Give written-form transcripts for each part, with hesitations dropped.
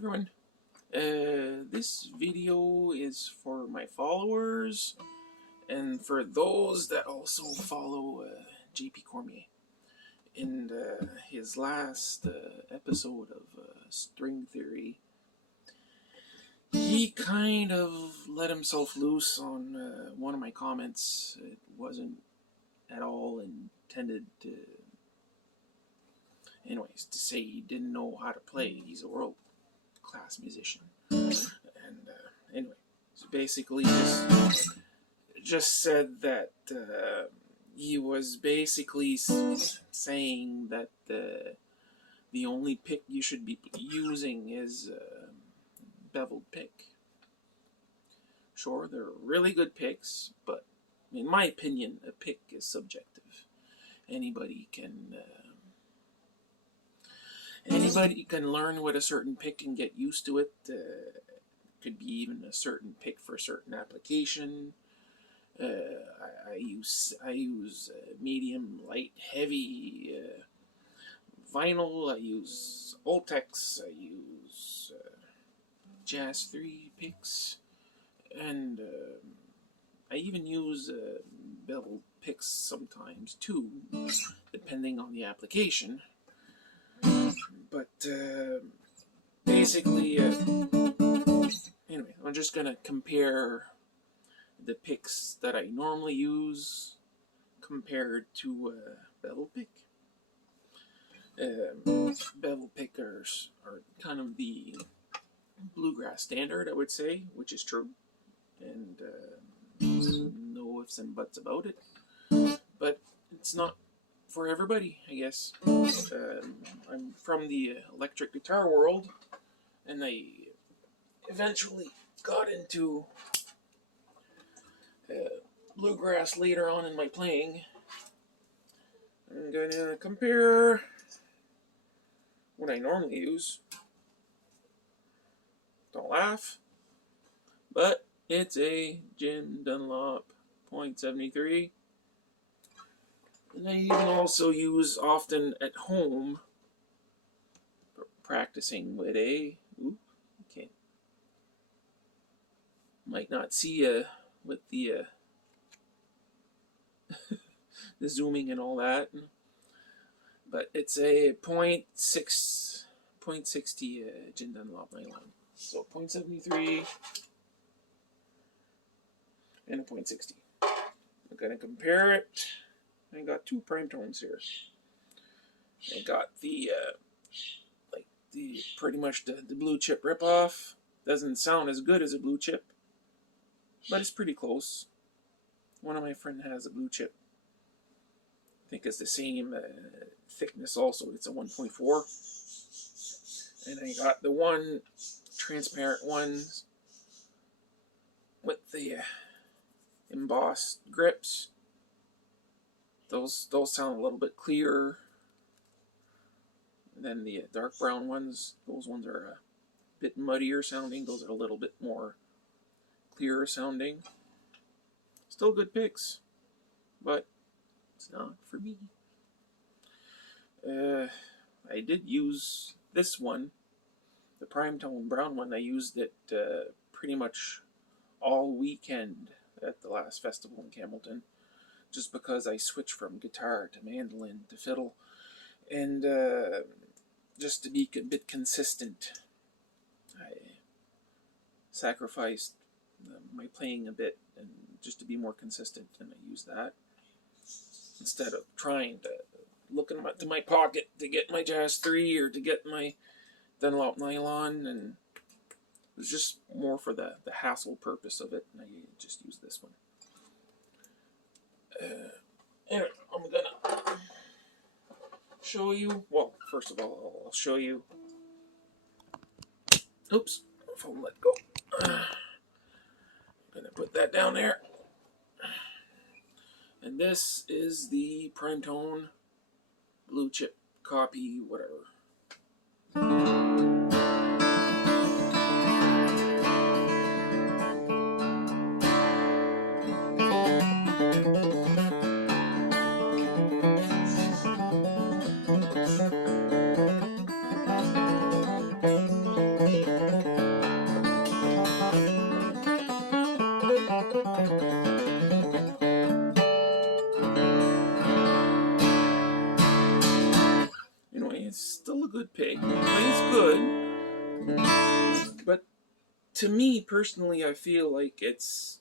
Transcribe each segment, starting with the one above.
everyone. This video is for my followers and for those that also follow JP Cormier. In his last episode of String Theory, he kind of let himself loose on one of my comments. It wasn't at all intended to, to say he didn't know how to play. He's a world-class musician. And anyway, so basically just said that he was basically saying that the only pick you should be using is beveled pick. Sure, they're really good picks, but in my opinion, a pick is subjective. Anybody can learn with a certain pick and get used to it. Could be even a certain pick for a certain application. I use medium, light, heavy vinyl. I use Ultex. I use Jazz 3 picks, and I even use beveled picks sometimes too, depending on the application. But basically, anyway, I'm just gonna compare the picks that I normally use compared to beveled pick. Beveled pickers are kind of the bluegrass standard, I would say, which is true, and no ifs and buts about it. But it's not for everybody, I guess. I'm from the electric guitar world, and I eventually got into bluegrass later on in my playing. I'm going to compare what I normally use. Don't laugh, but it's a Jim Dunlop .73. And I even also use often at home, practicing with a, might not see with the the zooming and all that, but it's a .60 Jim Dunlop Nylon. So .73 and a .60. I'm gonna compare it. I got two prime tones here. I got the pretty much the blue chip ripoff. Doesn't sound as good as a blue chip, but it's pretty close. One of my friends has a blue chip. I think it's the same thickness also. It's a 1.4. And I got the one transparent ones with the embossed grips. Those sound a little bit clearer than the dark brown ones. Those ones are a bit muddier sounding. Those are a little bit more clearer sounding. Still good picks, but it's not for me. I did use this one, the prime tone brown one. I used it pretty much all weekend at the last festival in Campbellton, just because I switched from guitar to mandolin to fiddle, and just to be a bit consistent, I sacrificed my playing a bit, and just to be more consistent, and I used that instead of trying to look into my pocket to get my Jazz 3 or to get my Dunlop Nylon, and it was just more for the hassle purpose of it, and I just used this one. Anyway, I'm gonna show you. Well, first of all, I'll show you. Oops, phone let go. I'm gonna put that down there. And this is the prime tone blue chip copy, whatever. Anyway, it's still a good pick. It plays good, but to me personally, I feel like it's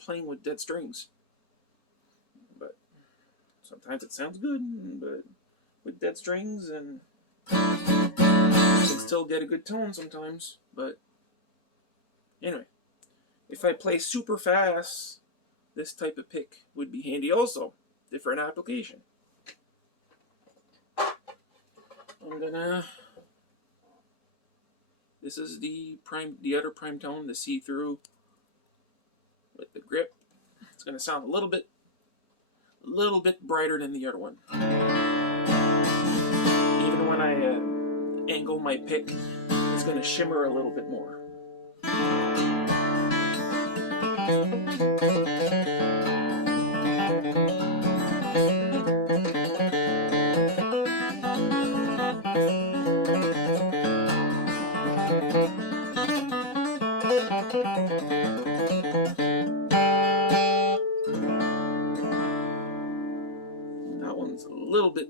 playing with dead strings. But sometimes it sounds good, but with dead strings, and you can still get a good tone sometimes. But anyway, if I play super fast, this type of pick would be handy also. Different application. This is the other prime tone, the see-through with the grip. It's gonna sound a little bit brighter than the other one. Even when I angle my pick, it's gonna shimmer a little bit more. That one's a little bit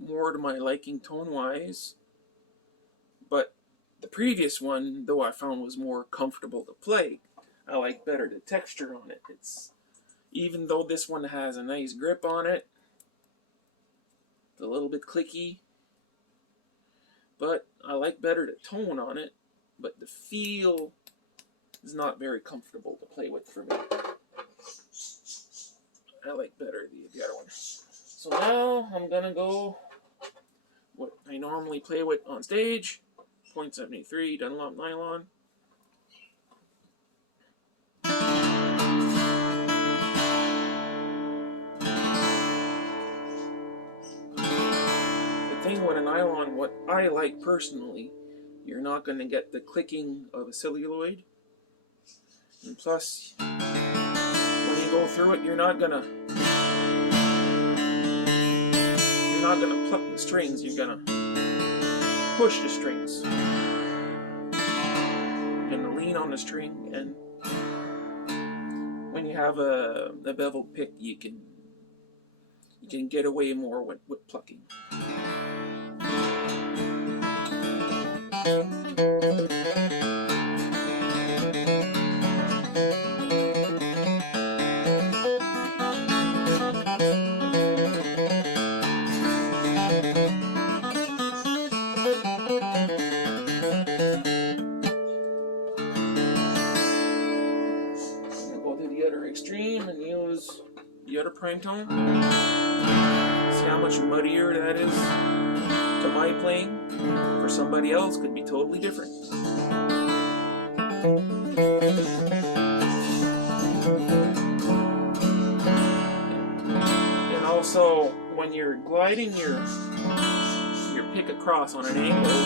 more to my liking tone-wise, but the previous one, though, I found was more comfortable to play. I like better the texture on it. Even though this one has a nice grip on it, it's a little bit clicky, but I like better the tone on it, but the feel is not very comfortable to play with for me. I like better the other one. So now I'm gonna go what I normally play with on stage, 0.73 Dunlop Nylon. The thing with a nylon, what I like personally, you're not going to get the clicking of a celluloid, and plus when you go through it, you're not gonna pluck the strings, you're gonna push the strings. You're gonna lean on the string, and when you have a beveled pick, you can get away more with plucking. Extreme and use the other prime tone. See how much muddier that is to my playing. For somebody else, could be totally different. And also, when you're gliding your pick across on an angle,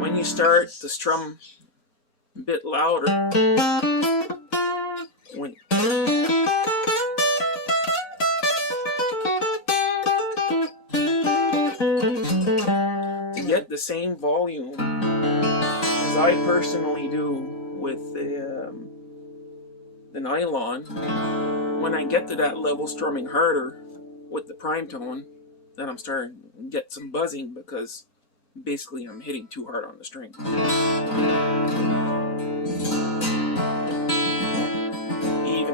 when you start to strum a bit louder, when to get the same volume as I personally do with the nylon, when I get to that level strumming harder with the prime tone, then I'm starting to get some buzzing because basically I'm hitting too hard on the string.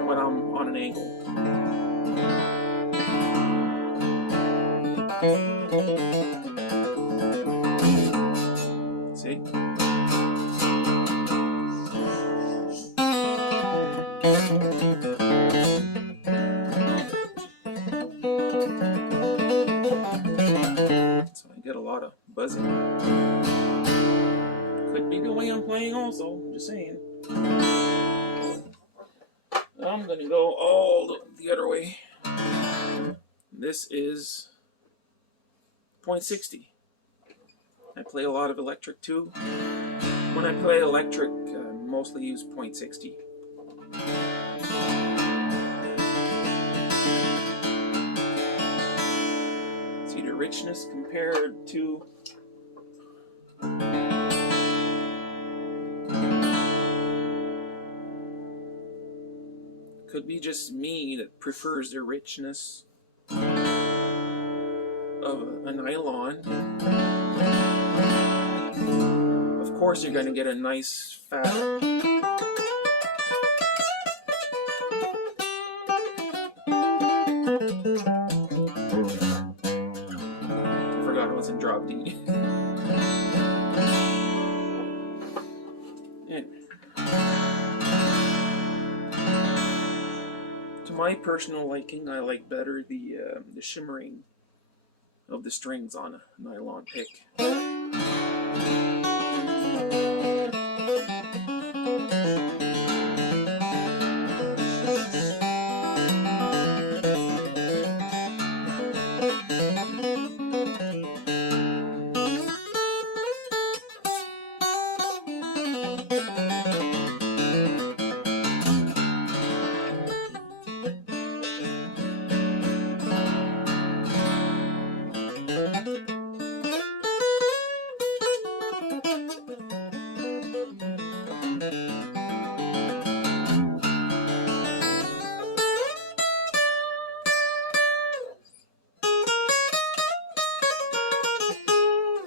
When I'm on an angle. See? So I get a lot of buzzing. Could be the way I'm playing also, just saying. I'm going to go all the other way. This is 0.60. I play a lot of electric too. When I play electric, I mostly use 0.60. See the richness compared to Could be just me that prefers the richness of a nylon. Of course, you're going to get a nice fat. I forgot I was in drop D. Anyway. To my personal liking, I like better the shimmering of the strings on a nylon pick.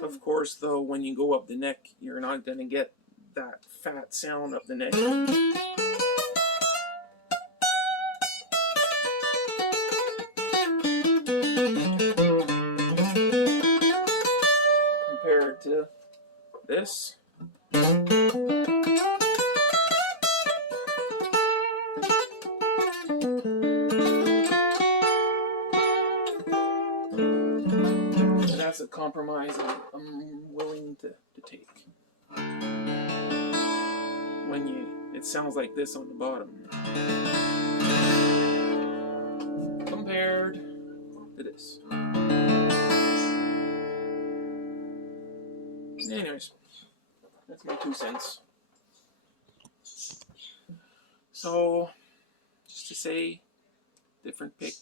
Of course, though, when you go up the neck, you're not going to get that fat sound up the neck. Compared to this. That's a compromise I'm willing to take. When it sounds like this on the bottom. Compared to this. Anyways, that's my 2 cents. So, just to say, different pick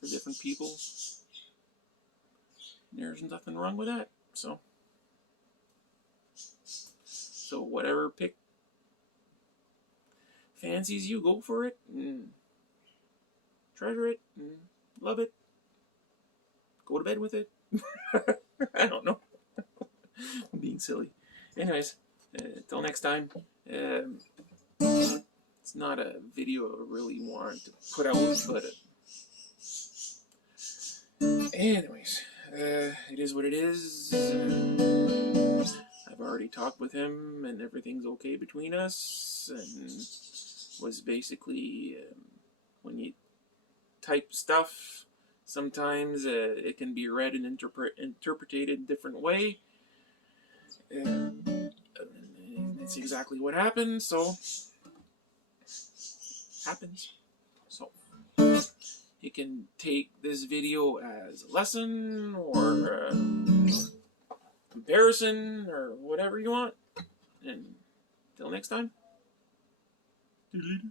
for different people. There's nothing wrong with that. So whatever pick fancies you, go for it and treasure it and love it. Go to bed with it. I don't know. I'm being silly. Anyways, till next time. It's not a video I really want to put out, but anyways, it is what it is. I've already talked with him, and everything's okay between us. And was basically when you type stuff, sometimes it can be read and interpreted a different way. It's exactly what happened. So happens. So you can take this video as a lesson or comparison or whatever you want. And till next time. Doodle-doo.